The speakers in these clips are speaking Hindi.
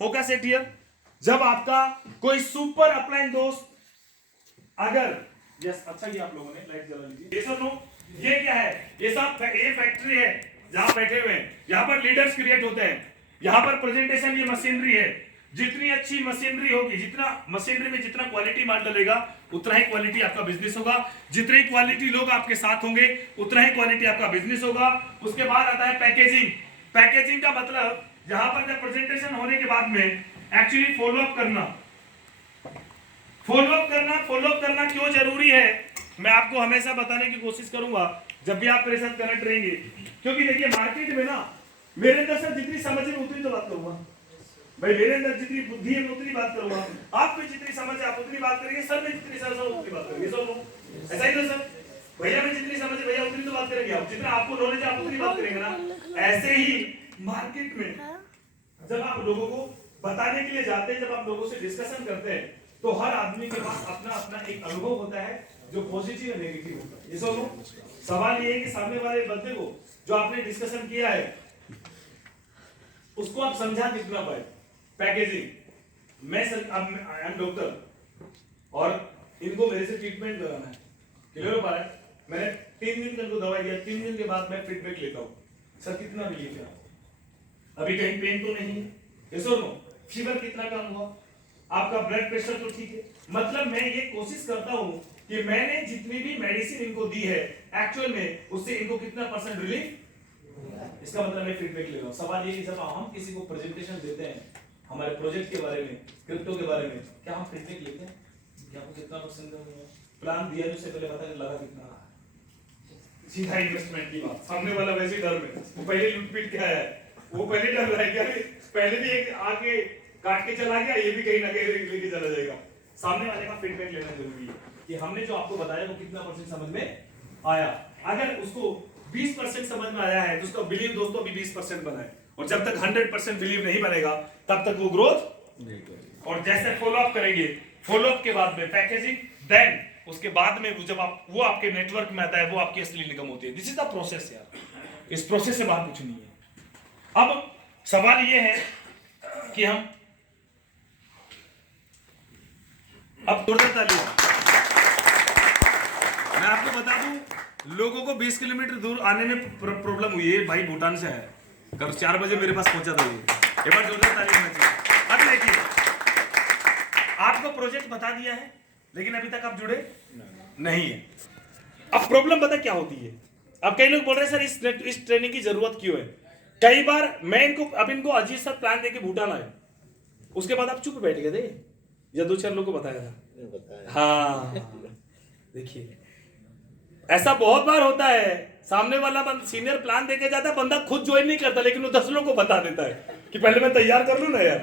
Focus it here. जब आपका कोई सुपर अपलाइन दोस्त अगर यस अच्छा किया आप लोगों ने लाइट जला लीजिए। ये नो ये क्या है, ये सब ये फैक्ट्री है जहां बैठे हुए हैं, यहाँ पर लीडर्स क्रिएट होते हैं, यहाँ पर प्रेजेंटेशन ये मशीनरी है। जितनी अच्छी मशीनरी होगी, जितना मशीनरी में जितना क्वालिटी माल डलेगा उतना ही क्वालिटी आपका बिजनेस होगा, जितनी क्वालिटी लोग आपके साथ होंगे उतना ही क्वालिटी आपका बिजनेस होगा। उसके बाद आता है पैकेजिंग। पैकेजिंग का मतलब जहां पर जब प्रेजेंटेशन होने के बाद में एक्चुअली फॉलोअप करना। फॉलोअप करना क्यों जरूरी है मैं आपको हमेशा बताने की कोशिश करूंगा जब भी आप मेरे साथ कनेक्ट रहेंगे, क्योंकि देखिए मार्केट में ना मेरे अंदर सर जितनी समझ है उतनी तो बात करूंगा भाई, मेरे अंदर जितनी बुद्धि है उतनी बात करूंगा, आप में जितनी समझ है आप उतनी बात करेंगे, सर में जितनी समझ है उतनी बात करेंगे। सर ऐसा ही ना सर, भैया में जितनी समझ है भैया उतनी तो बात करेंगे आप, जितना आपको नॉलेज है आप उतनी बात करेंगे ना। ऐसे ही मार्केट में जब आप लोगों को बताने के लिए जाते हैं, जब आप लोगों से डिस्कशन करते हैं तो हर आदमी के पास अपना अपना एक अनुभव होता है जो पॉजिटिव और नेगेटिव होता है। ये सब सवाल ये है कि सामने वाले बंदे को जो आपने डिस्कशन किया है उसको आप समझा कितना पाए। पैकेजिंग, मैं सर आई एम डॉक्टर और इनको मेरे से ट्रीटमेंट कराना है, क्लियर हो पा रहा है। मैंने 3 दिन इनको दवाई दिया, 3 दिन के बाद मैं फीडबैक लेता हूँ, सर कितना बिलीव है, अभी कहीं पेन तो नहीं है, यस और नो, फीवर कितना कम हुआ, आपका ब्लड प्रेशर तो ठीक है। मतलब मैं ये कोशिश करता हूँ कि मैंने जितनी भी मेडिसिन इनको दी है एक्चुअल में उससे इनको कितना % रिलीफ, इसका मतलब मैं फीडबैक ले रहा हूँ। सवाल ये कि जब हम किसी को प्रेजेंटेशन देते हैं हमारे प्रोजेक्ट के बारे में, क्रिप्टो के बारे में, क्या हम फीडबैक लेते हैं कि आपको कितना % प्लान दिया उससे पहले पता लगा कितना रहा, सीधा इन्वेस्टमेंट की बात। सामने वाला वैसे डर में वो पहले लूटपीट के आया है, वो पहले डर रहा है कि पहले भी एक आके काट के चला गया, ये भी कहीं ना कहीं लेके चला जाएगा। सामने वाले का फीडबैक लेना जरूरी है कि हमने जो आपको बताया वो कितना % समझ में आया। अगर उसको 20% समझ में आया है तो उसका बिलीव दोस्तों भी 20% बनाए, और जब तक 100% बिलीव नहीं बनेगा तब तक वो ग्रोथ नहीं करेगा। और जैसे फॉलोअप करेंगे, फॉलोअप के बाद में पैकेजिंग, देन उसके बाद में जब आप वो आपके नेटवर्क में आता है वो आपकी असली इनकम होती है। दिस इज द प्रोसेस यार, इस प्रोसेस से बात कुछ नहीं है। अब सवाल ये है कि हम अब मैं आपको बता दूं लोगों को 20 किलोमीटर दूर आने में प्रॉब्लम हुई है, भाई भूटान से है, कल 4 बजे मेरे पास पहुंचा था, ये बार जोरदार तारीफ होना चाहिए। अब देखिए आपको प्रोजेक्ट बता दिया है लेकिन अभी तक आप जुड़े नहीं है। अब प्रॉब्लम पता क्या होती है, अब कई लोग बोल रहे हैं सर इस ट्रेनिंग की जरूरत क्यों है। कई बार मैं इनको अजीत सर प्लान देके भूटान आए, उसके बाद आप चुप बैठ गए थे या 2-4 लोग को बताया था। हाँ देखिए ऐसा बहुत बार होता है, सामने वाला सीनियर प्लान देके जाता है, बंदा खुद ज्वाइन नहीं करता लेकिन वो 10 लोगों को बता देता है कि पहले मैं तैयार कर लूं ना यार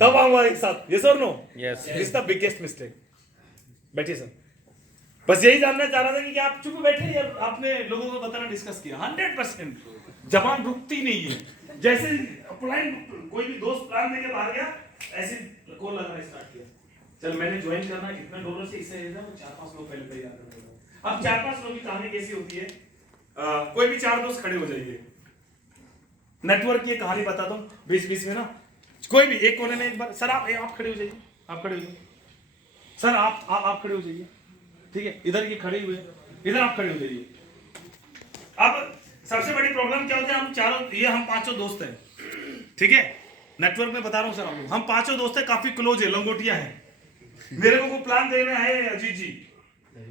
तब आऊंगा एक साथ। यस और no, this is the biggest mistake. बैठिए सर, बस यही जानना चाह रहा था कि आप चुप बैठे या आपने लोगों को बताना डिस्कस किया। 100% जबान रुकती नहीं है। जैसे प्लान कोई भी दोस्त प्लान देके बाहर गया ऐसे कॉल लगाना स्टार्ट किया, चल मैंने ज्वाइन करना है, कितने डॉलर से इससे 4-5 लोग पहले तैयार कर रहे। अब 4-5 लोग की कहानी कैसी होती है, कोई भी 4 दोस्त खड़े हो जाइए, नेटवर्क की कहानी बताता हूँ। बीच में ना कोई भी एक कोने में एक बार सर आप खड़े हो जाइए, आप खड़े हो जाइए सर, आप खड़े हो जाइए, ठीक है, इधर ये खड़े हुए, इधर आप खड़े हो जाइए। अब सबसे बड़ी प्रॉब्लम क्या होती है, हम 5 दोस्त हैं, ठीक है, नेटवर्क में बता रहा हूँ सर, हम 5 दोस्त हैं, काफी क्लोज है, लंगोटिया है। मेरे को प्लान देने आए अजीत जी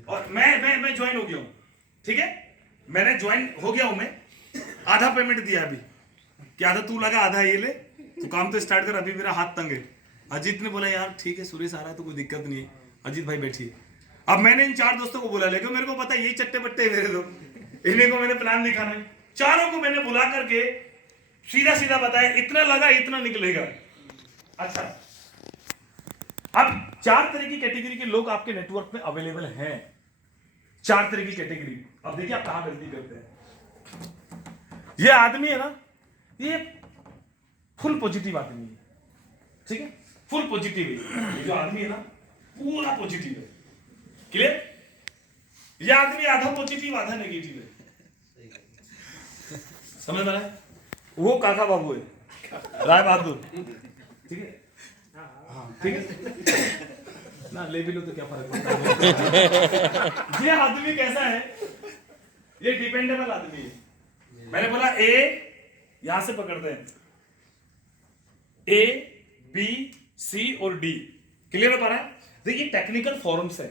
और मैं ज्वाइन हो गया हूँ, ठीक है, मैंने ज्वाइन हो गया हूँ, मैं आधा पेमेंट दिया अभी, क्या आधा तू लगा आधा ये ले, तू काम तो स्टार्ट कर, अभी मेरा हाथ तंग है। अजीत ने बोला यार ठीक है सुरेश आ रहा है तो कोई दिक्कत नहीं है, अजीत भाई बैठिए। अब मैंने इन 4 दोस्तों को बुला, लेकिन मेरे को पता यही चट्टे बट्टे मेरे दो, इन्हीं को मैंने प्लान दिखाना है। 4 को मैंने बुला करके सीधा बताया इतना लगा इतना निकलेगा। अच्छा, अब 4 तरह की कैटेगरी के लोग आपके नेटवर्क में अवेलेबल हैं, 4 तरह की कैटेगरी। अब देखिए आप कहां गलती करते हैं। ये आदमी है ना, ये फुल पॉजिटिव आदमी है, ठीक है, फुल पॉजिटिव है। जो आदमी है ना पूरा पॉजिटिव है, क्लियर। ये आदमी आधा पॉजिटिव आधा नेगेटिव है, समझ में आ रहा है। वो काका बाबू है, राय बहादुर, ठीक है, हाँ ठीक है ना, ले भी लो तो क्या फर्क पड़ता है। ये आदमी कैसा है, ये डिपेंडेबल आदमी है। मैंने बोला ए, यहां से पकड़ते हैं, ए बी सी और डी, क्लियर हो पा रहा है? देखिए टेक्निकल फॉर्म्स है,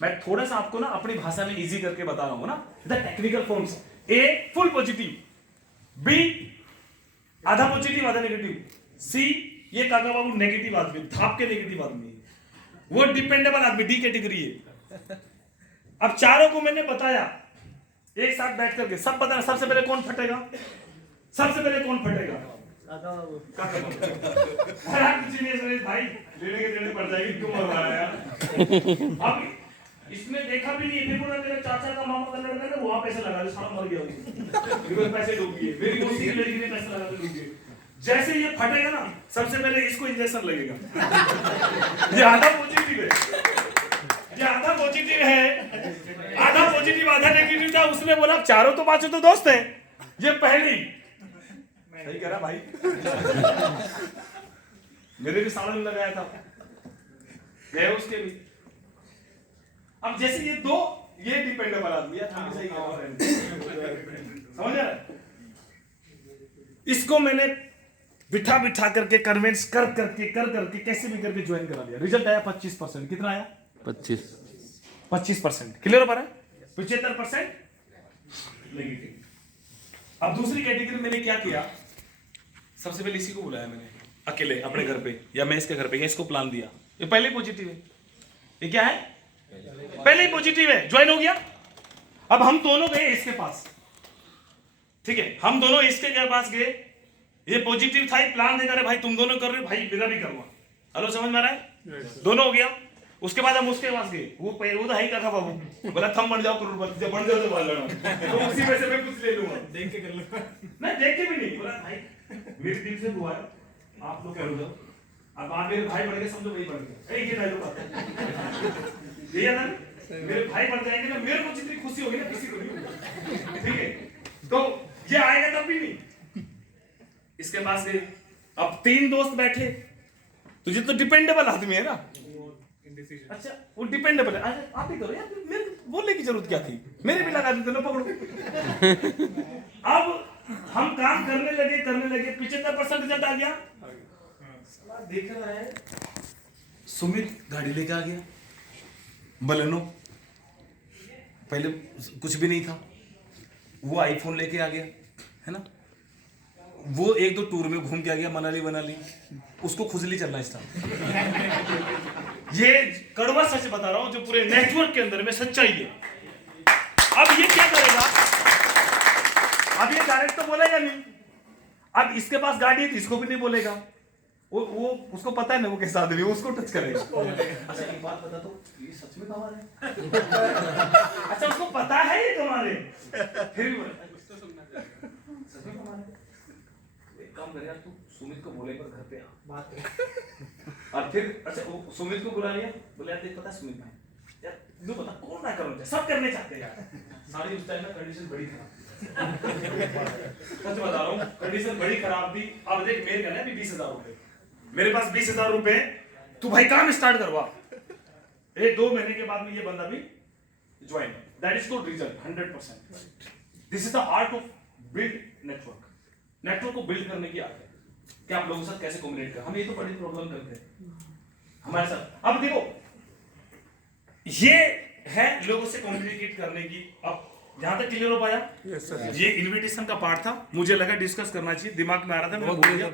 मैं थोड़ा सा आपको ना अपनी भाषा में इजी करके बता रहा हूं ना, the technical forms. A full positive, B आधा पॉजिटिव आधा नेगेटिव, सी ये काका बाबू नेगेटिव आदमी, धाप के नेगेटिव आदमी, वो डिपेंडेबल आदमी, डी कैटेगरी है। अब चारों को मैंने बताया एक साथ बैठ करके, सब बताना सबसे पहले कौन फटेगा, सबसे पहले कौन फटेगा? भाई लेने के देने पड़ जाएगी, क्यों मर रहा है यार? अब इसमें देखा भी नहीं, देखो ना मेरे चाचा का मामा का लड़का है, वहां पैसे लगा दे, सारा मर गया वो, पैसे डूब गए, मेरी मौसी की लड़की ने पैसे लगा के डूब गए। जैसे ये फटेगा ना, सबसे पहले इसको इंजेक्शन लगेगा। ये आधा पॉजिटिव है, ये आधा पॉजिटिव है, आधा पॉजिटिव आधा नेगेटिव था। उसने बोला चारों तो पांचों तो दोस्त हैं, ये पहली सही कह रहा भाई। मेरे भी सालन लगाया था, गए उसके भी। अब जैसे ये दो, ये डिपेंडेबल आदमी है, सही कह रहा है, समझ रहा है? इसको मैंने बिठा बिठा करके कन्विंस कर करके कैसे भी करके ज्वाइन करा दिया। रिजल्ट आया 25%। कितना आया? 25%। क्लियर हो पा रहा है? 75% नेगेटिव। अब दूसरी कैटेगरी मैंने क्या किया, सबसे पहले इसी को बुलाया मैंने अकेले अपने घर पे, या मैं इसके घर पे, या इसको प्लान दिया। ये पहले ही पॉजिटिव है, ये क्या है? पहले ही पॉजिटिव है, ज्वाइन हो गया। अब हम दोनों गए इसके पास, ठीक है, हम दोनों इसके पास गए, ये पॉजिटिव था, प्लान देकर भाई तुम दोनों कर रहे हो, भाई मेरा भी करवा। हेलो, समझ में आ रहा है? दोनों हो गया। उसके बाद हम उसके पास गए, वो तो है ही था बाबू, बोला थम बन जाओ करोड़पति, जब बन जाओ तो बाल लड़ा, तो उसी पैसे में कुछ ले लूंगा, देख के कर लूंगा। नहीं देख के भी नहीं, बोला भाई मेरे दिल से हुआ है, आप लोग कर दो। अब आप मेरे भाई बढ़ गए, समझो वही बढ़ गया, ये डायलॉग आता है, ये ना मेरे भाई बढ़ जाएंगे ना, मेरे को जितनी खुशी होगी ना किसी को नहीं, ठीक है? तो ये आएगा तब भी नहीं। इसके पास गए, अब 3 दोस्त बैठे, तो ये तो डिपेंडेबल आदमी है ना। अच्छा वो डिपेंडेबल है, आप ही करो यार, मेरे बोलने की जरूरत क्या थी, मेरे भी लगा देते ना, पकड़ो। अब हम काम करने लगे 75% रिजल्ट आ गया। देख रहा है सुमित गाड़ी लेके आ गया, बलेनो, पहले कुछ भी नहीं था, वो आईफोन लेके आ गया, है ना। वो 1-2 टूर में घूम के आ गया, मनाली, उसको खुजली चलना स्टार्ट। ये कड़वा सच बता रहा हूं, जो पूरे नेटवर्क के अंदर में सच्चाई है। अब ये क्या करेगा, अब ये डायरेक्ट तो बोलेगा नहीं, अब इसके पास गाड़ी है तो इसको भी नहीं बोलेगा, वो उसको पता है ना वो कैसा आदमी, उसको टच करेगा। अच्छा एक बात बता, तो ये सच में कमा रहे हैं? अच्छा उसको पता है ये कमा रहे, फिर भी सच में कमा रहे। एक काम कर यार, तू सुमित को बोले पर घर पे आ बात कर। और फिर अच्छा सुमित को बुला लिया, बोले यार पता सुमित भाई यार, तू बता कौन ना करना, सब करने चाहते हैं यार, सारी उस टाइम में कंडीशन बड़ी खराब, सच बता रहा हूँ, कंडीशन बड़ी खराब थी। अब देख मेरे कहना है अभी 20,000 रुपए, मेरे पास 20,000 रुपए, तू भाई काम स्टार्ट करवा। 2 महीने के बाद में ये बंदा भी join, that is called result 100%। This is the art of build network को बिल्ड करने की आर्ट है कि आप लोगों के साथ कैसे कम्युनिकेट कर। हम ये तो बड़ी प्रॉब्लम करते हैं हमारे साथ। अब देखो ये है लोगों से कम्युनिकेट करने की। अब जहां तक क्लियर हो पाया? yes, sir. ये इनविटेशन का पार्ट था, मुझे लगा डिस्कस करना चाहिए, दिमाग में आ रहा था, मैं भूल गया।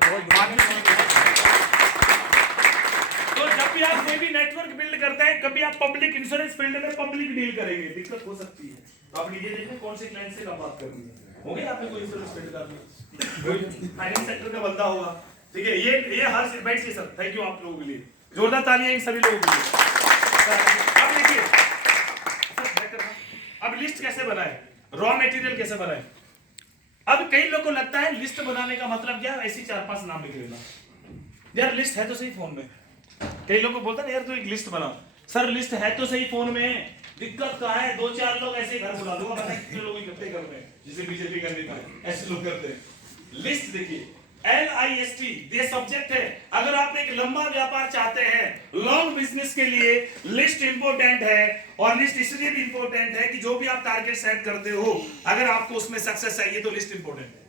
तो जब भी आप कोई भी नेटवर्क बिल्ड करते हैं, कभी आप पब्लिक इंश्योरेंस फील्ड में पब्लिक डील करेंगे, दिक्कत हो सकती है, तो आप नीचे देखें कौन से क्लाइंट से कब बात करनी है। हो गया आपने कोई इंश्योरेंस फील्ड का, फाइनेंस सेक्टर का बंदा होगा, ठीक है। ये हर बैठ से सर, थैंक यू आप लोगों के लिए, जोरदार तालियां इन सभी लोगों के लिए। अब देखिए अब लिस्ट कैसे बनाए, रॉ मटेरियल कैसे बनाए। अब कई लोगों को लगता है लिस्ट बनाने का मतलब क्या, ऐसी 4-5 नाम लिख लेना। यार लिस्ट है तो सही फोन में, कई लोगों को बोलता है यार तू एक लिस्ट बना, सर लिस्ट है तो सही फोन में, दिक्कत कहाँ है, 2-4 लोग ऐसे घर बुला दूंगा, पता है कितने लोग इकट्ठे कर रहे हैं, जिसे बीजेपी का नेता है, ऐसे लोग करते हैं। लिस्ट देखिए LIST ये सब्जेक्ट है। अगर आप एक लंबा व्यापार चाहते हैं, लॉन्ग बिजनेस के लिए लिस्ट इंपॉर्टेंट है। और लिस्ट इसलिए भी इंपॉर्टेंट है कि जो भी आप टारगेट सेट करते हो, अगर आपको उसमें सक्सेस चाहिए तो लिस्ट इंपॉर्टेंट है।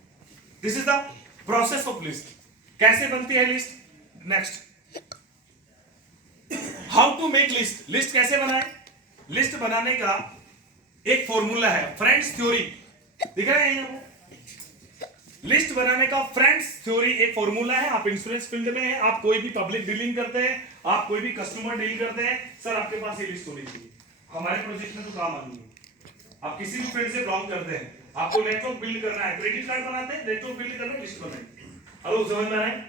This is the process of list. कैसे बनती है list? Next, how to make list. List कैसे बनाए? लिस्ट बनाने का एक फॉर्मूला है, फ्रेंड्स थ्योरी। दिख रहा है यहाँ? लिस्ट बनाने का फ्रेंड्स थ्योरी एक फॉर्मूला है। आप इंश्योरेंस फील्ड में हैं, आप कोई भी पब्लिक डीलिंग करते हैं, आप कोई भी कस्टमर डील करते हैं, सर आपके पास ये लिस्ट होनी चाहिए। हमारे प्रोजेक्ट में तो काम आनी है। आप किसी भी फील्ड से बिलोंग करते हैं, आपको नेटवर्क बिल्ड करना है, क्रेडिट कार्ड बनाते हैं, नेटवर्क बिल्ड करना है, लिस्ट बनाएंगे। हेलो, समझ में आ रहा है?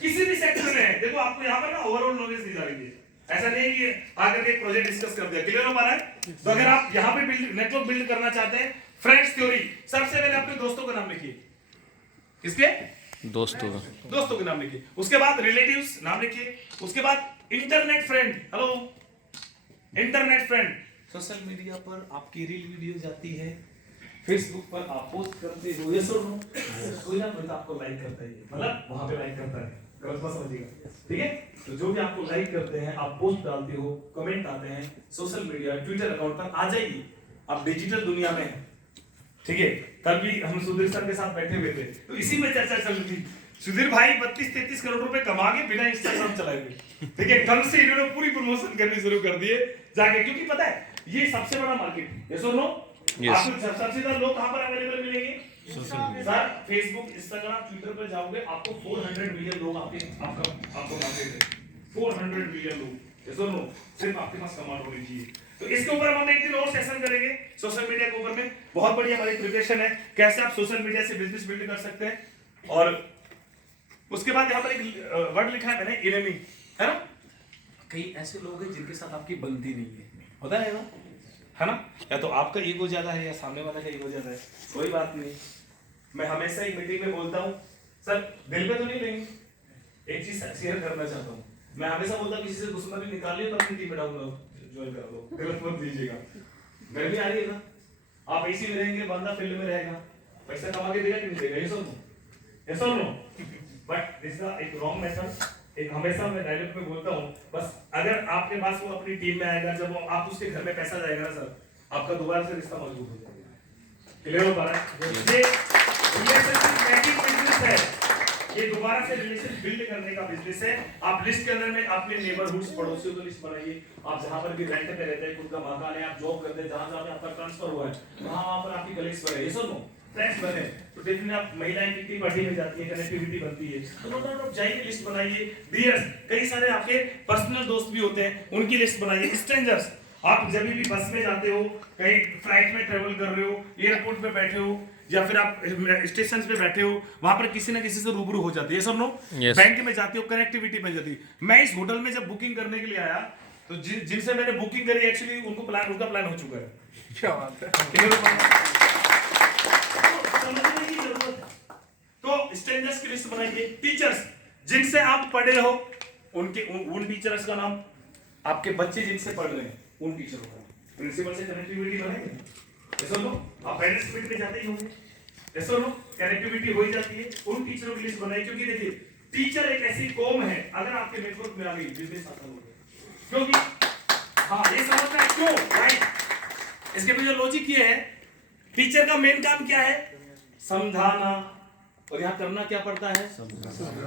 किसी भी सेक्टर में है, देखो आपको यहाँ पर ना ओवरऑल नॉलेज दी जा रही है। ऐसा नहीं कि आकर के एक प्रोजेक्ट डिस्कस कर दिया। क्लियर हो पा रहा है? तो अगर आप यहाँ पे नेटवर्क बिल्ड करना चाहते हैं, फ्रेंड्स थ्योरी, सबसे पहले अपने दोस्तों का नाम लिखिए। किसके? दोस्तों के नाम लिखिए। उसके बाद रिलेटिव्स नाम लिखिए। उसके बाद internet friend. Hello, internet friend. Social media पर आपकी रील वीडियो जाती है, फेसबुक पर आप पोस्ट करते हो, ये सुनो कोई ना कोई तो आपको लाइक करता है, मतलब वहां पे लाइक करता है, गलत मत समझिएगा, ठीक है? तो जो भी आपको लाइक करते हैं, आप पोस्ट डालते हो, कमेंट आते हैं, सोशल मीडिया ट्विटर अकाउंट पर आ जाइए। आप डिजिटल दुनिया में हैं, ठीक है? कल भी हम सुधीर सर के साथ बैठे हुए थे, तो इसी में चर्चा चल रही थी। सुधीर भाई 32-33 करोड़ रुपए कमा के बिना इंस्टाग्राम चलाए हुए, ठीक है? कल से इन्होंने पूरी प्रमोशन करनी शुरू कर दिए जाके, क्योंकि पता है ये सबसे बड़ा मार्केट है। ये सुनो, आपको सबसे ज्यादा लोग कहां पर अवेलेबल मिलेंगे? सर फेसबुक, इंस्टाग्राम, ट्विटर पर जाओगे, आपको 400 मिलियन लोग आपको मार्केट है। 400 मिलियन लोग, ये सुनो, सिर्फ आपके पास कमांड होनी चाहिए। तो इसके ऊपर हम एक दिन और सेशन करेंगे, सोशल मीडिया के ऊपर में। बहुत बड़ी हमारी प्रिपरेशन है, कैसे आप सोशल मीडिया से बिजनेस बिल्ड कर सकते हैं। और उसके बाद यहाँ पर एक वर्ड लिखा है मैंने, एनिमी, है ना? कई ऐसे लोग हैं जिनके साथ आपकी बनती नहीं है, होता है ना? या तो आपका ईगो ज्यादा है या सामने वाला का ईगो ज्यादा है, कोई बात नहीं। मैं हमेशा एक मीटिंग में बोलता हूँ, सर दिल पे तो नहीं लेंगे, एक चीज शेयर करना चाहता हूँ। मैं हमेशा बोलता हूँ किसी से दुश्मनी निकालिए तो अपनी टीम में डाउनलोड ज्वाइन कर लो, गलत मत दीजिएगा। गर्मी आ रही है ना, आप एसी में रहेंगे, बंदा फील्ड में रहेगा, पैसा कमा के देगा कि नहीं देगा? ये सुन लो, बट दिस इज एक रॉन्ग मेथड। एक हमेशा मैं डायलॉग में बोलता हूँ, बस अगर आपके पास वो अपनी टीम में आएगा, जब आप उसके घर में पैसा जाएगा ना सर, आपका दोबारा से रिश्ता मजबूत हो जाएगा। क्लियर हो पा रहा है? ये रिलेशनशिप मेकिंग बिजनेस है, ये दोबारा से रिलेशन बिल्ड करने का बिजनेस है। आप लिस्ट के अंदर में अपने नेबरहुड्स, पड़ोसियों को लिस्ट बनाइए। आप जहां पर भी रेंट पे रहते हैं, खुद का मकान है, आप जॉब करते हैं, जहां जहां पे आपका ट्रांसफर हुआ है, वहां पर आपकी कलीग्स बने, ये सुनो, फ्रेंड्स बने। तो डेफिनेटली आप महिलाएं कितनी पार्टी में जाती है, कनेक्टिविटी बनती है, तो नो जाइए, लिस्ट बनाइए। डियर्स, कई सारे आपके पर्सनल दोस्त भी होते हैं, उनकी लिस्ट बनाइए। स्ट्रेंजर्स, आप जब भी बस में जाते हो, कहीं फ्लाइट में ट्रेवल कर रहे हो, एयरपोर्ट पे बैठे हो, या फिर आप स्टेशन पे बैठे हो, वहां पर किसी ना किसी से रूबरू हो जाती है, सब लोग बैंक में जाती हो, कनेक्टिविटी बन जाती है। मैं इस होटल में जब बुकिंग करने के लिए आया, तो जिनसे मैंने बुकिंग करी, एक्चुअली उनका प्लान हो चुका है। क्या बात है? समझने की जरूरत है। तो स्ट्रेंजर्स की लिस्ट बनाइए। टीचर्स, जिनसे आप पढ़े हो, उन टीचर्स का नाम, आपके बच्चे जिनसे पढ़ रहे हैं उन टीचरों का, प्रिंसिपल से कनेक्टिविटी बनाएंगे। ऐसा लो, आप पेरेंट्स मीट में जाते ही होंगे, ऐसा लो, कनेक्टिविटी हो ही जाती है। उन टीचरों की लिस्ट बनाइए, क्योंकि देखिए टीचर एक ऐसी कॉम है, अगर आपके नेटवर्क में आ गई, बिजनेस आसान हो गया। क्योंकि हाँ, ये समझना है क्यों, राइट? इसके पीछे लॉजिक ये है, टीचर का मेन काम क्या है? समझाना। और यहाँ करना क्या पड़ता है?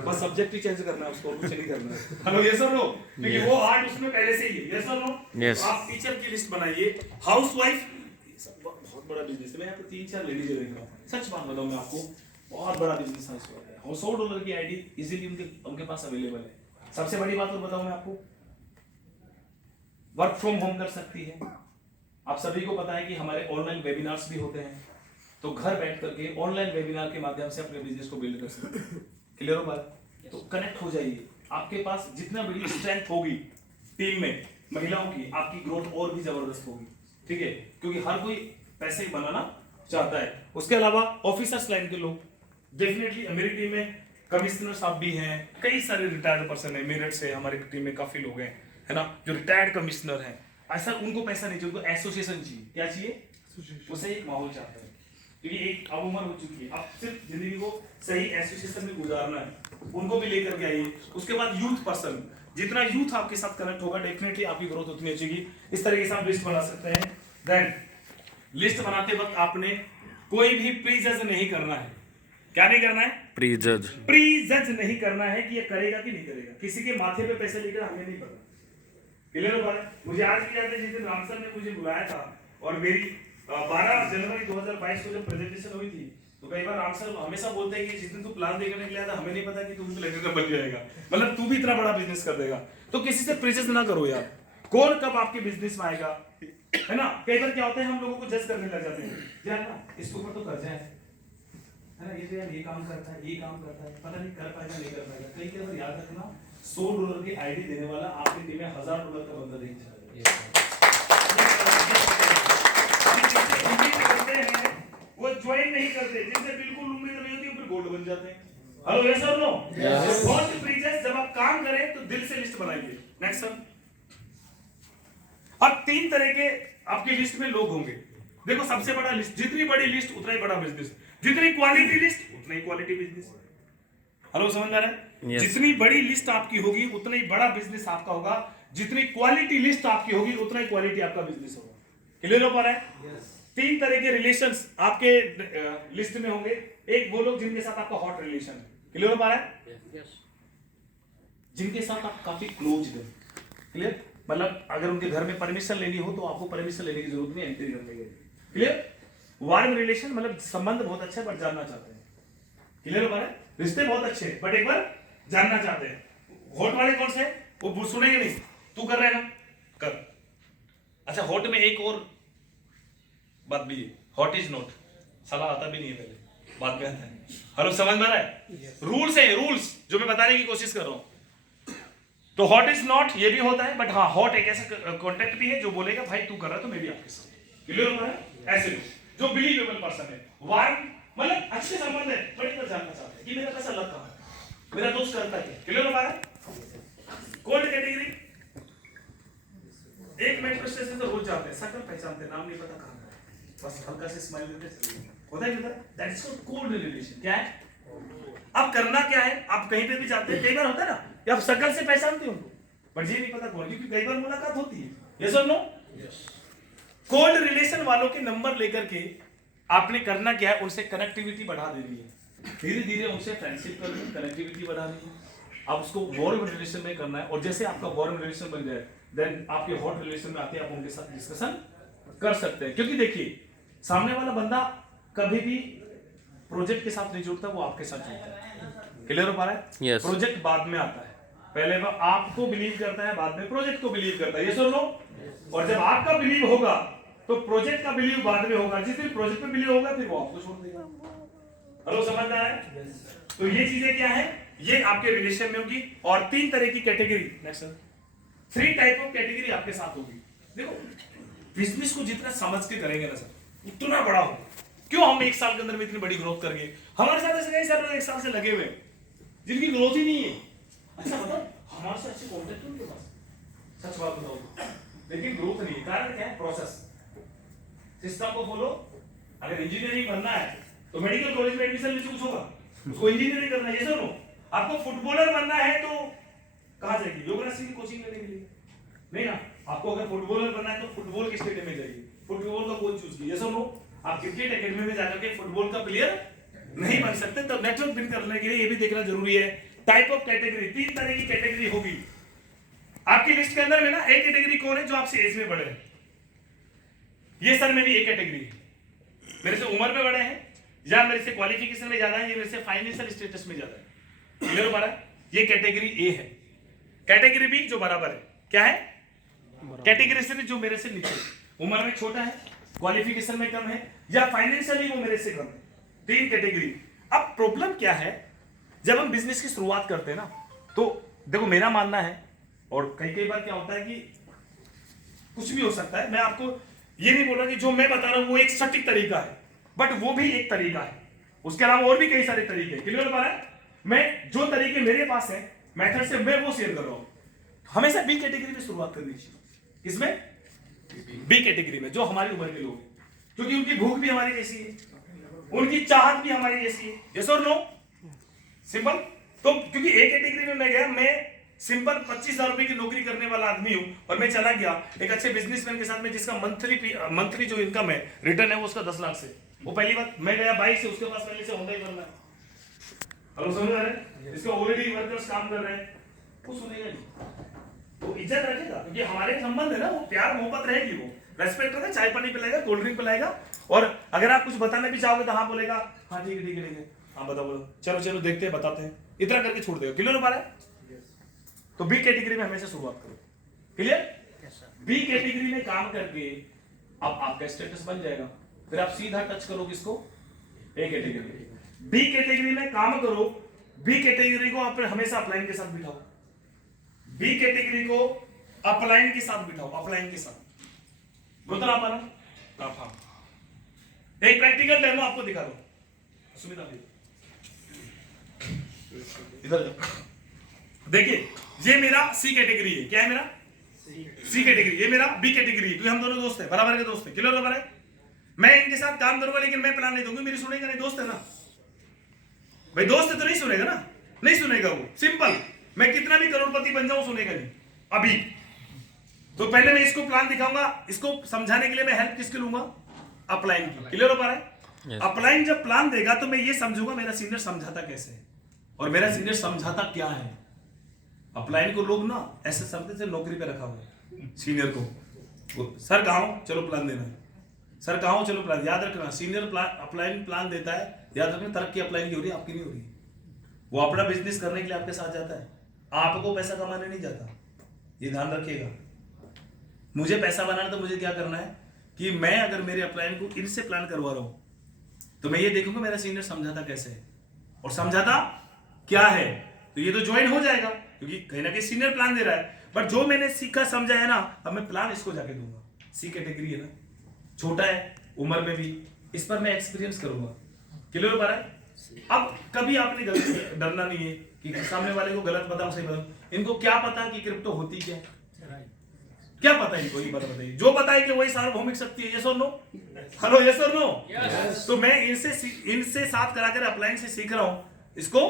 बस सब्जेक्ट ही चेंज करना है, उसको कुछ नहीं करना है। हेलो, ये सर लो, क्योंकि वो आर्ट उसमें पहले से ही है। ये सर लो, आप टीचर की लिस्ट बनाइए। हाउसवाइफ, बहुत बड़ा बिजनेस है। मैं यहाँ पे 3-4 लेडीज देख रहा हूँ, सच बात बताऊँ मैं आपको, बहुत बड़ा बिजनेस है। $100 की आईडी इजीली उनके पास अवेलेबल है। सबसे बड़ी बात और बताऊँ मैं आपको, वर्क फ्रॉम होम कर सकती है। आप सभी को पता है कि हमारे ऑनलाइन वेबिनार्स भी होते हैं, तो घर बैठ करके ऑनलाइन वेबिनार के माध्यम से अपने बिजनेस को बिल्ड कर सकते हैं। क्लियर हो बात? तो कनेक्ट हो जाइए। आपके पास जितना बड़ी स्ट्रेंथ होगी टीम में महिलाओं की, आपकी ग्रोथ और भी जबरदस्त होगी, ठीक है? क्योंकि हर कोई पैसे बनाना चाहता है। उसके अलावा ऑफिसर्स लाइन के लोग, डेफिनेटली मेरी टीम में कमिश्नर साहब भी हैं, कई सारे रिटायर्ड पर्सन है, मेरठ से हमारी टीम में काफी लोग हैं, है ना, जो रिटायर्ड कमिश्नर हैं। ऐसा उनको पैसा नहीं चाहिए, उनको एसोसिएशन चाहिए। क्या चाहिए? उसे एक माहौल चाहते हैं। क्योंकि एक अब उम्र हो चुकी है, अब सिर्फ जिंदगी को सही एसोसिएशन में गुजारना है, उनको भी लेकर के आइए। उसके बाद यूथ पर्सन, जितना यूथ आपके साथ कनेक्ट होगा डेफिनेटली आपकी ग्रोथ उतनी अच्छी होगी। इस तरीके से आप लिस्ट बना सकते हैं। देन लिस्ट बनाते वक्त आपने कोई भी प्रीजज नहीं करना है। क्या नहीं करना है? प्रीजज नहीं करना है कि ये करेगा कि नहीं करेगा। किसी के माथे पे पैसे लेकर हमें नहीं पता। क्लियर हो पा रहा है? मुझे आज भी याद है जिस दिन राम सर ने मुझे बुलाया था और मेरी 12 जनवरी 2022 को जब प्रेजेंटेशन हुई थी, तो कई बार राम सर हमेशा बोलते हैं कि जिस दिन तू प्लान देखने के लिए था, हमें नहीं पता कि तू भी लेकर बन जाएगा, मतलब तू भी इतना बड़ा बिजनेस कर देगा। तो किसी से प्रीजज ना करो यार, कौन कब आपके बिजनेस में आएगा, है ना। कई बार क्या होता है हम लोगों को जज करने लग जाते हैं, यार ना इसके ऊपर तो कर्जा है ना, ये तो यार ये काम करता है, ये काम करता है, पता नहीं कर पाएगा नहीं कर पाएगा। कई बार याद रखना, $100 की आईडी देने वाला आपकी टीम में $1000 का बंदा नहीं चलेगा। वो ज्वाइन नहीं करते, जिनसे बिल्कुल उम्मीद नहीं होती, फिर गोल्ड बन जाते हैं। हेलो यस और नो? बहुत प्रीवियस जब आप काम करें तो दिल से लिस्ट बनाइए। Next sir. अब 3 तरह के आपकी लिस्ट में लोग होंगे। देखो सबसे बड़ा लिस्ट, जितनी बड़ी लिस्ट उतना ही बड़ा बिजनेस, जितनी क्वालिटी लिस्ट उतना ही क्वालिटी बिजनेस। हेलो समझ आ रहा है? जितनी बड़ी लिस्ट आपकी होगी उतना ही बड़ा बिजनेस आपका होगा, जितनी क्वालिटी लिस्ट आपकी होगी उतना ही क्वालिटी आपका बिजनेस होगा। क्लियर हो पा रहा है? 3 तरह के रिलेशंस आपके लिस्ट में होंगे। एक वो लोग जिनके साथ आपका हॉट रिलेशन है। क्लियर हो पा रहा है? जिनके साथ आप काफी क्लोज हैं। क्लियर, मतलब अगर उनके घर में परमिशन लेनी हो तो आपको परमिशन लेने की जरूरत नहीं, एंट्री करने की। क्लियर, वार्म रिलेशन मतलब संबंध बहुत अच्छे बट जानना चाहते हैं। क्लियर हो पा रहा है? रिश्ते बहुत अच्छे बट एक बार जानना चाहते हैं। हॉट वाले कौन से? वो सुनेंगे नहीं, तू कर रहा है ना कर। अच्छा, हॉट में एक और बात भी है, हॉट इज नॉट, साला आता भी नहीं है, पहले बाद में आता है। हेलो समझ में आ रहा है? रूल्स है, रूल्स जो मैं बताने की कोशिश कर रहा हूं। तो हॉट इज नॉट ये भी होता है, बट हाँ हॉट एक ऐसा कॉन्टेक्ट भी है जो बोलेगा भाई तू कर रहा है तो मैं भी आपके साथ। क्लियर हो रहा है? ऐसे जो बिलीवेबल पर्सन है। वार्म मतलब अच्छे संबंध है बट इतना जानना चाहते हैं कि मेरा पैसा लग कहां है, मेरा दोस्त करता है। क्लियर हो पा रहा है? कोल्ड कैटेगरी, एक मेट्रो स्टेशन से रोज जाते हैं, शक्ल पहचानते, नाम नहीं पता कहां है, बस हल्का से स्माइल देते चले होता है। That is called cold relation. क्या है? अब करना क्या है, आप कहीं पे भी जाते हैं, कई बार होता है ना कि आप शक्ल से पहचानते हो बट ये नहीं पता कौन, क्योंकि कई बार मुलाकात होती है। यस और नो? कोल्ड रिलेशन वालों के नंबर लेकर के आपने करना क्या है, उनसे कनेक्टिविटी बढ़ा देनी है। धीरे धीरे उनसे फ्रेंडशिप करनी, कनेक्टिविटी बढ़ानी है। आप उसको वार्म रिलेशन में करना है, और जैसे आपका वार्म रिलेशन बन जाए देन आपके हॉट रिलेशन में आते आप उनके साथ डिस्कशन कर सकते हैं। क्योंकि देखिए सामने वाला बंदा कभी भी प्रोजेक्ट के साथ नहीं जुड़ता, वो आपके साथ जुड़ता है। क्लियर हो पा रहा है? yes. प्रोजेक्ट बाद में आता है, पहले वो आपको बिलीव करता है, बाद में प्रोजेक्ट को बिलीव करता है। ये सुन लो। और जब आपका बिलीव होगा तो प्रोजेक्ट का बिलीव बाद में होगा। जिस दिन प्रोजेक्ट पे बिलीव होगा फिर वो आपको छोड़ देगा। हेलो समझ आ रहा है? तो ये चीजें क्या है, ये आपके रिलेशन में होगी। और 3 तरह की category, next sir, 3 type of category आपके साथ होगी। देखो बिजनेस को जितना समझ के करेंगे ना सर उतना बड़ा होगा। क्यों हम 1 साल के अंदर में इतनी बड़ी ग्रोथ कर गए? हमारे साथ ऐसे कई सारे लोग 1 साल से लगे हुए जिनकी ग्रोथ ही नहीं है। अच्छा बताओ, हमारे से अच्छे कॉन्टेक्ट उनके पास, सच बात बताओ, लेकिन ग्रोथ नहीं है। कारण क्या है? प्रोसेस, सिस्टम को फॉलो। अगर इंजीनियरिंग बनना है तो मेडिकल कॉलेज में एडमिशन लेके कुछ होगा, उसको इंजीनियरिंग करना है। ये सुनो, आपको फुटबॉलर बनना है तो कहां जाएगी? योगराज की कोचिंग लेने के लिए नहीं ना। आपको अगर फुटबॉलर बनना है तो फुटबॉल के स्टेडियम में जाइए, फुटबॉल का कोच चूज कीजिए। सुनो, आप क्रिकेट एकेडमी में जाकर के फुटबॉल का प्लेयर नहीं बन सकते। तो नेटवर्क बिल्ड करने के लिए ये भी देखना जरूरी है। टाइप ऑफ कैटेगरी, 3 तरह की कैटेगरी होगी आपकी लिस्ट के अंदर में ना। एक कैटेगरी कौन है? जो आपसे एज में बड़े हैं। ये सर मेरी एक कैटेगरी है, मेरे से उम्र में बड़े हैं, या मेरे से क्वालिफिकेशन में ज्यादा है, या मेरे से फाइनेंशियल स्टेटस में ज्यादा है। क्लियर हो पा रहा है? ये कैटेगरी ए है। कैटेगरी बी जो बराबर है, क्या है? कैटेगरी सी जो मेरे से नीचे, उम्र में छोटा है, क्वालिफिकेशन में कम है, या फाइनेंशियली वो मेरे से कम है। 3 कैटेगरी। अब प्रॉब्लम क्या है, जब हम बिजनेस की शुरुआत करते हैं ना, तो देखो मेरा मानना है, और कई बार क्या होता है कि कुछ भी हो सकता है, मैं आपको ये नहीं बोल रहा कि जो मैं बता रहा हूं वो एक सटीक तरीका है, बट वो भी एक तरीका है, उसके अलावा और भी कई सारे तरीके। क्लियर हो पा रहा है? मैं जो तरीके मेरे पास है मेथड से मैं वो शेयर कर रहा हूं। हमेशा बी कैटेगरी में शुरुआत करनी चाहिए। किसमें? बी कैटेगरी में, जो हमारी उम्र के लोग हैं, क्योंकि उनकी भूख भी हमारी जैसी है। उनकी चाहत भी हमारी जैसी है, यस और नो? सिंपल। तो क्योंकि एक कैटेगरी में मैं गया, मैं सिंपल 25,000 रुपए की नौकरी करने वाला आदमी हूं और मैं चला गया एक अच्छे बिजनेसमैन के साथ में जिसका मंथली जो इनकम है रिटर्न है वो उसका 10 लाख से। वो पहली बात, मैं गया बाइक से, उसके पास पहले से होंडा ही करना है। हेलो, समझ आ रहे हैं? इसके ऑलरेडी वर्कर्स काम कर रहे हैं, वो सुनेगा नहीं, वो इज्जत रखेगा क्योंकि हमारे संबंध है ना, वो प्यार मोहब्बत रहेगी, वो रेस्पेक्ट होगा, चाय पानी पिलाएगा, कोल्ड ड्रिंक पिलाएगा। और अगर आप कुछ बताने भी चाहोगे तो हाँ बोलेगा, हाँ ठीक है ठीक है ठीक है, हाँ बताओ बोलो, चलो चलो देखते हैं बताते हैं, इतना करके छोड़ देगा। क्लियर हो पा रहा है? तो बी कैटेगरी में हमेशा शुरुआत करो। क्लियर? बी कैटेगरी में काम करके अब आपका स्टेटस बन जाएगा, फिर आप सीधा टच करो किसको? A category. बी कैटेगरी में काम करो, बी कैटेगरी को आप हमेशा अपलाइन के साथ बिठाओ, बी कैटेगरी को अपलाइन के साथ बिठाओ, अपलाइन के साथ। बोलता ना पाना? हाँ। एक प्रैक्टिकल डेमो आपको दिखा दो, सुमिता जी इधर देखिए, ये मेरा सी कैटेगरी है। क्या है मेरा? सी कैटेगरी। ये मेरा बी कैटेगरी है, क्योंकि हम दोनों दोस्त हैं, बराबर के दोस्त हैं। क्लियर हो रहा है? मैं इनके साथ काम करूंगा लेकिन मैं प्लान नहीं दूंगा, मेरी सुनेगा नहीं, दोस्त है ना भाई, दोस्त है तो नहीं सुनेगा ना, नहीं सुनेगा वो, सिंपल। मैं कितना भी करोड़पति बन जाऊं सुनेगा नहीं अभी। तो पहले मैं इसको प्लान दिखाऊंगा, इसको समझाने के लिए मैं हेल्प किसकी लूंगा? अपलाइन की। क्लियर हो पा रहा है? अपलाइन जब प्लान देगा तो मैं ये समझूंगा मेरा सीनियर समझाता कैसे है और मेरा सीनियर समझाता क्या है। अपलाइन को लोग ना ऐसे शब्द से नौकरी पे रखा हुआ है सीनियर को, सर कहाँ हो, चलो प्लान देना है, सर कहाँ हो, चलो प्लान। याद रखना, सीनियर अपलाइन प्लान देता है, याद रखना तरक्की अपलाइन की हो रही है, आपकी नहीं हो रही है। वो अपना बिजनेस करने के लिए आपके साथ जाता है, आपको पैसा कमाने नहीं जाता, ये ध्यान रखिएगा। मुझे पैसा बनाना तो मुझे क्या करना है कि मैं अगर मेरे अपलाइन को इनसे प्लान करवा रहा हूं तो मैं ये देखूंगा मेरा सीनियर समझाता कैसे है और समझाता क्या है, तो ये तो ज्वाइन हो जाएगा क्योंकि कहीं ना कहीं सीनियर प्लान दे रहा है। बट जो मैंने सीखा समझा है ना, अब मैं प्लान इसको जाके दूंगा। सी कैटेगरी है ना, छोटा है उम्र में भी, इस पर मैं एक्सपीरियंस करूंगा। क्लियर हो पा रहा है? अब कभी आपने गलती डरना नहीं है कि सामने वाले को गलत बताऊं सही बताऊं। इनको क्या पता कि क्रिप्टो होती क्या है? क्या पता है इनको? ये बात बताइए। जो पता है कि वही सार्वभौमिक शक्ति है, यस और नो? हेलो, यस और नो? तो मैं इनसे साथ कराकर अपलाइन से सीख रहा हूं, इसको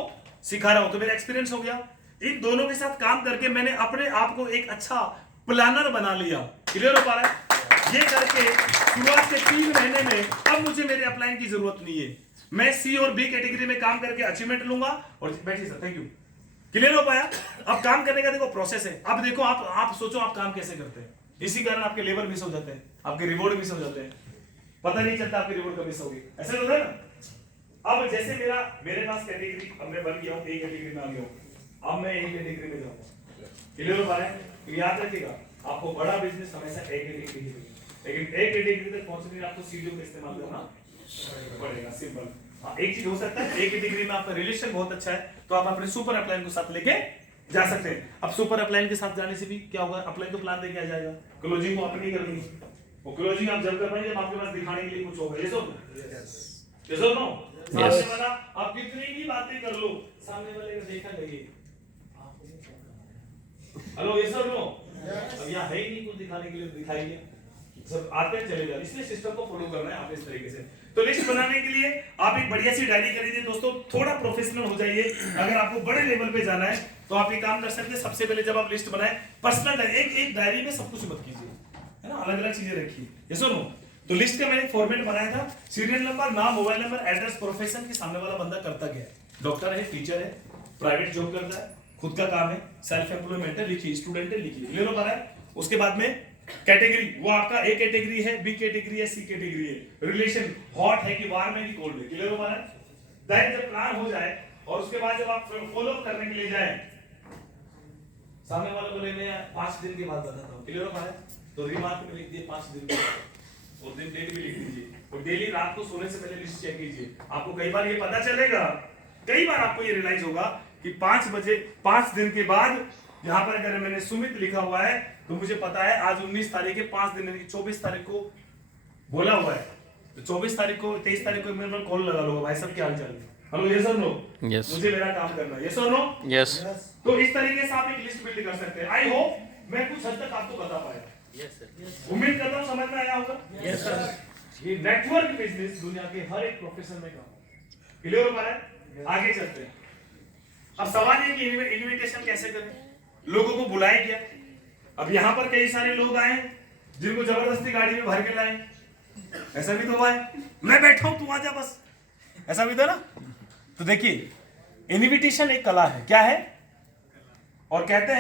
सिखा रहा हूं, तो मेरा एक्सपीरियंस हो गया। इन दोनों के साथ काम करके मैंने अपने आप को एक अच्छा प्लानर बना लिया। क्लियर हो पा रहा है? ये करके शुरुआत के 3 महीने में अब मुझे मेरे अपलाइन की जरूरत नहीं है। मैं सी और बी कैटेगरी में काम करके अचीवमेंट लूंगा और बैठिए सर, थैंक यू। क्लियर हो पाया? अब काम करने का देखो प्रोसेस है। अब देखो आप सोचो आप काम कैसे करते हैं, इसी कारण आपके लेवल मिस हो जाते हैं, आपके रिवॉर्ड मिस हो जाते हैं, पता नहीं चलता आपके रिवॉर्ड कब मिस हो गए, ऐसा होता है ना। अब जैसे मेरे पास कैटेगरी, अब मैं बन गया हूं, ए कैटेगरी में आ गया हूं, अब मैं ए कैटेगरी में जाऊंगा। क्लियर हो पा रहा है? तो याद रखिएगा, आपको बड़ा बिजनेस हमेशा ए कैटेगरी, लेकिन ए कैटेगरी तक पहुंचने के लिए आपको सीडीओ का इस्तेमाल करना पड़ेगा। सिंपल। एक चीज हो सकता है, एक डिग्री में आपका रिलेशन बहुत अच्छा है तो आप अपने सुपर अपलाइन को साथ लेके जा सकते हैं। अब सुपर अपलाइन के साथ जाने से भी क्या होगा, अपलाइन तो प्लान देके आ जाएगा, क्लोजिंग को अपनी करनी है। वो क्लोजिंग आप जब कर पाएंगे जब आपके पास दिखाने के लिए कुछ होगा। यस और नो? सामने वाला आप कितनी भी बातें कर लो, सामने वाले का देखा लगे। हेलो, यस और नो? अब यहाँ है ही नहीं कुछ दिखाने के लिए, दिखाइए सब आते हैं चले जाते, इसलिए सिस्टम को फॉलो करना है आप इस तरीके से। तो लिस्ट बनाने के लिए आप एक बढ़िया सी डायरी खरीदिए दोस्तों, थोड़ा प्रोफेशनल हो जाइए। अगर आपको बड़े लेवल पे जाना है तो आप ये काम कर सकते हैं। सबसे पहले जब आप लिस्ट बनाए, पर्सनल डायरी, एक डायरी में सब कुछ मत कीजिए, है ना, अलग अलग चीजें रखिए। ये सुनो, तो लिस्ट का मैंने फॉर्मेट बनाया था, सीरियल नंबर, नाम, मोबाइल नंबर, एड्रेस, प्रोफेशन की सामने वाला बंदा करता क्या है, डॉक्टर है, टीचर है, प्राइवेट जॉब करता है, खुद का काम है, सेल्फ एम्प्लॉयमेंट है, लिखिए, स्टूडेंट है, लिखिए। क्लियर हो पा रहा है? उसके बाद में कैटेगरी, वो आपका ए कैटेगरी है, बी कैटेगरी है, सी कैटेगरी है, रिलेशन हॉट है कि वार्म है कि कोल्ड है। क्लियर हो पा रहा है? दैट जब प्लान हो जाए और उसके बाद जब आप फॉलो करने के लिए जाए, सामने वाले को लेने 5 दिन के बाद बताता हूं। क्लियर हो पा रहा है? तो रिमार्क में लिख दिए 5 दिन के बाद, और दिन डेट भी लिख दीजिए, और डेली रात को सोने से पहले लिस्ट चेक कीजिए। आपको कई बार ये पता चलेगा, कई बार आपको ये रियलाइज होगा कि 5 बजे 5 दिन के बाद, यहाँ पर अगर मैंने सुमित लिखा हुआ है तो मुझे पता है आज 19 तारीख है, 5 दिन 24 तारीख को बोला हुआ है, तो 24 तारीख को 23 तारीख को मेरे कॉल लगा लो, भाई सब क्या हाल चाल है, हेलो, यस और नो? यस, मुझे मेरा काम करना है, यस और नो? यस। तो इस तरीके से आप एक लिस्ट बिल्ड कर सकते हैं। आई होप मैं कुछ हद तक आपको बता पाया। यस सर, उम्मीद करता हूं समझ में आया होगा। Yes sir. ये नेटवर्क बिजनेस दुनिया के हर एक प्रोफेशन में काम है। क्लियर हो पा रहा है? आगे चलते हैं। अब सवाल है कि इनविटेशन कैसे करें, लोगों को बुलाए क्या। अब यहाँ पर कई सारे लोग आए जिनको जबरदस्ती गाड़ी में भर के लाए, ऐसा भी तो हुआ है। मैं बैठा हूं तू आ जा बस, ऐसा भी था ना। तो देखिए इनविटेशन एक कला है, क्या है, और कहते हैं